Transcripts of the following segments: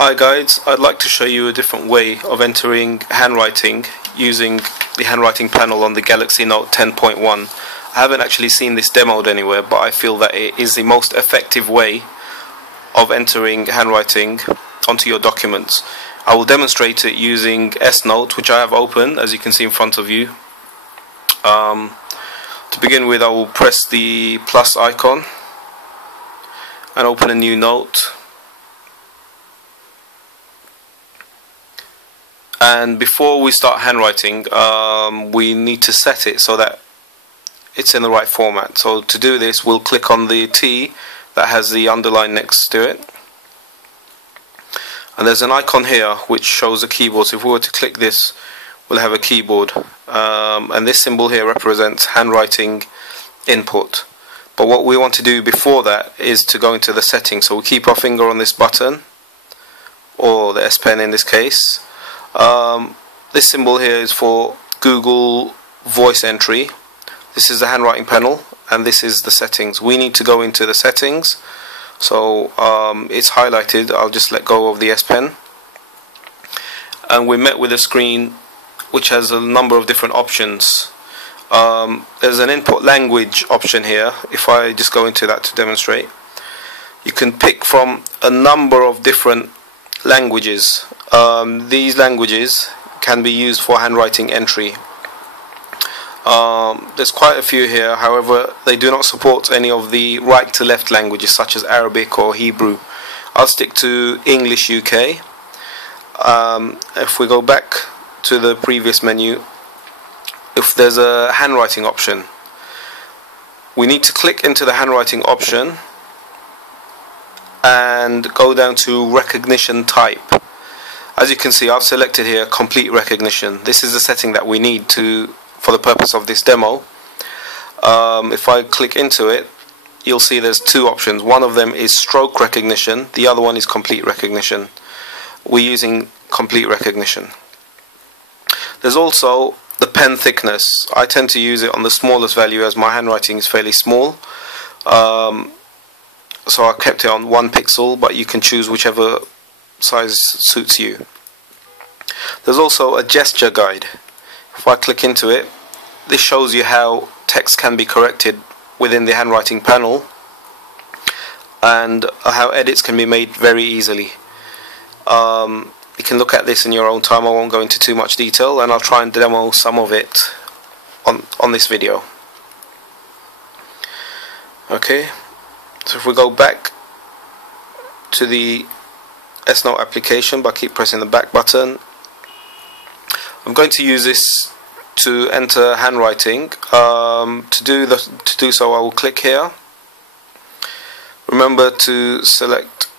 Hi guys, I'd like to show you a different way of entering handwriting using the handwriting panel on the Galaxy Note 10.1. I haven't actually seen this demoed anywhere, but I feel that it is the most effective way of entering handwriting onto your documents. I will demonstrate it using S-Note, which I have open, as you can see in front of you. To begin with, I will press the plus icon and open a new note. And before we start handwriting, we need to set it so that it's in the right format. So to do this, we'll click on the T that has the underline next to it. And there's an icon here which shows a keyboard. So if we were to click this, we'll have a keyboard. And this symbol here represents handwriting input. But what we want to do before that is to go into the settings. So we'll keep our finger on this button, or the S Pen in this case. This symbol here is for Google voice entry. This is the handwriting panel, and this is the settings. We need to go into the settings, so it's highlighted. I'll just let go of the S Pen, and we're met with a screen which has a number of different options. There's an input language option here. If I just go into that to demonstrate, you can pick from a number of different languages. These languages can be used for handwriting entry. There's quite a few here, however they do not support any of the right to left languages such as Arabic or Hebrew. I'll stick to English UK. If we go back to the previous menu, if there's a handwriting option, we need to click into the handwriting option and go down to recognition type. As you can see, I've selected here complete recognition. This is the setting that we need for the purpose of this demo. If I click into it, you'll see there's two options. One of them is stroke recognition, the other one is complete recognition. We're using complete recognition. There's also the pen thickness. I tend to use it on the smallest value as my handwriting is fairly small. So I kept it on 1 pixel, but you can choose whichever size suits you. There's also a gesture guide. If I click into it, this shows you how text can be corrected within the handwriting panel, and how edits can be made very easily. You can look at this in your own time. I won't go into too much detail, and I'll try and demo some of it on this video. Okay, so if we go back to the S-Note application, but keep pressing the back button, I'm going to use this to enter handwriting. To do so, I will click here. Remember to select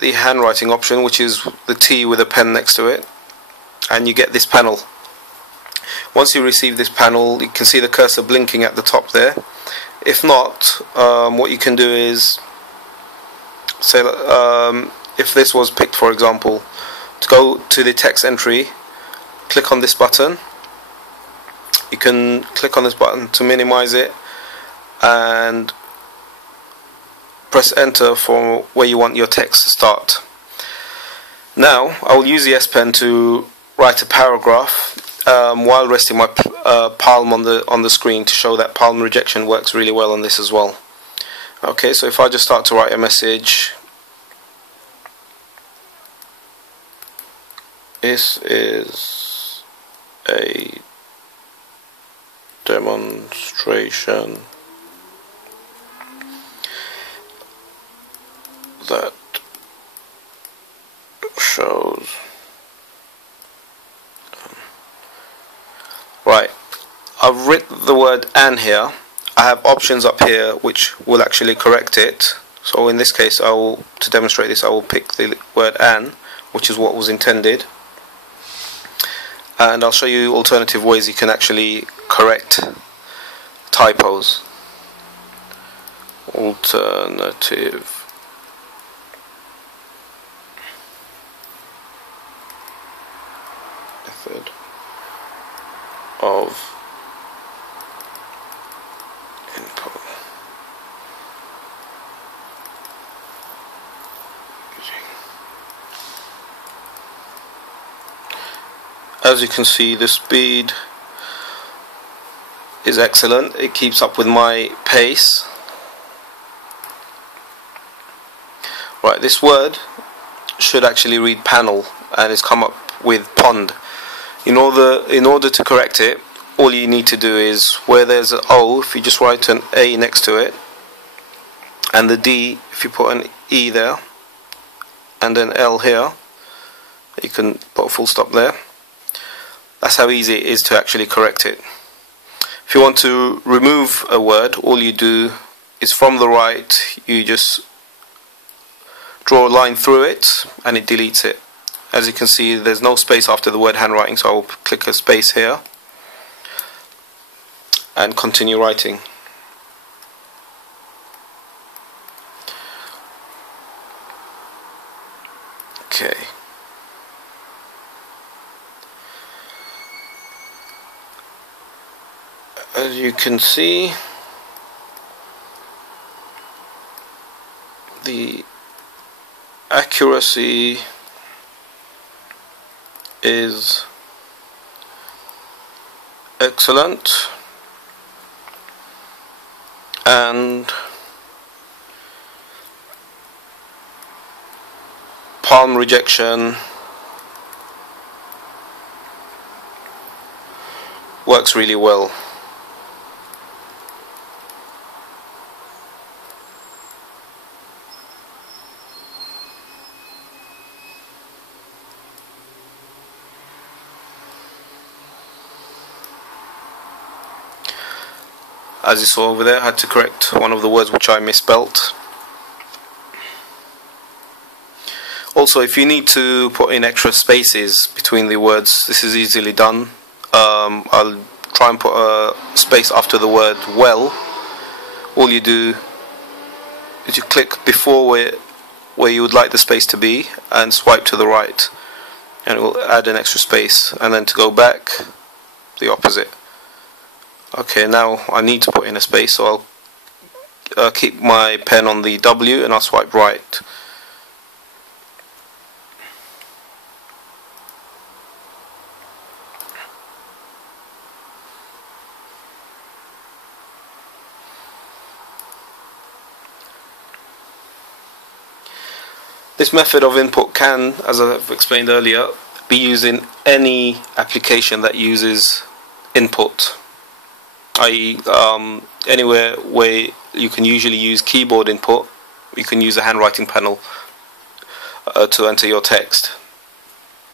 the handwriting option, which is the T with a pen next to it, and you get this panel. Once you receive this panel, you can see the cursor blinking at the top there. If not, what you can do is say, if this was picked, for example, to go to the text entry, click on this button. You can click on this button to minimize it and press enter for where you want your text to start. Now I will use the S Pen to write a paragraph while resting my palm on the screen to show that palm rejection works really well on this as well. Okay, so if I just start to write a message, this is a demonstration that shows right, I've written the word "and" here. I have options up here which will actually correct it. So in this case, to demonstrate this, I will pick the word "and," which is what was intended, and I'll show you alternative ways you can actually correct typos. Alternative method of input. As you can see, the speed is excellent. It keeps up with my pace. Right, this word should actually read panel, and it's come up with pond. In order to correct it, all you need to do is, where there's an O, if you just write an A next to it, and the D, if you put an E there, and an L here, you can put a full stop there. That's how easy it is to actually correct it. If you want to remove a word, all you do is, from the right, you just draw a line through it and it deletes it. As you can see, there's no space after the word handwriting, so I'll click a space here and continue writing. Okay. As you can see, the accuracy is excellent, and palm rejection works really well. As you saw over there, I had to correct one of the words which I misspelt. Also, if you need to put in extra spaces between the words, this is easily done. I'll try and put a space after the word well. All you do is you click before where you would like the space to be and swipe to the right, and it will add an extra space, and then to go back, the opposite. Okay, now I need to put in a space, so I'll keep my pen on the W and I'll swipe right. This method of input can, as I've explained earlier, be used in any application that uses input, i.e. anywhere where you can usually use keyboard input, you can use a handwriting panel to enter your text.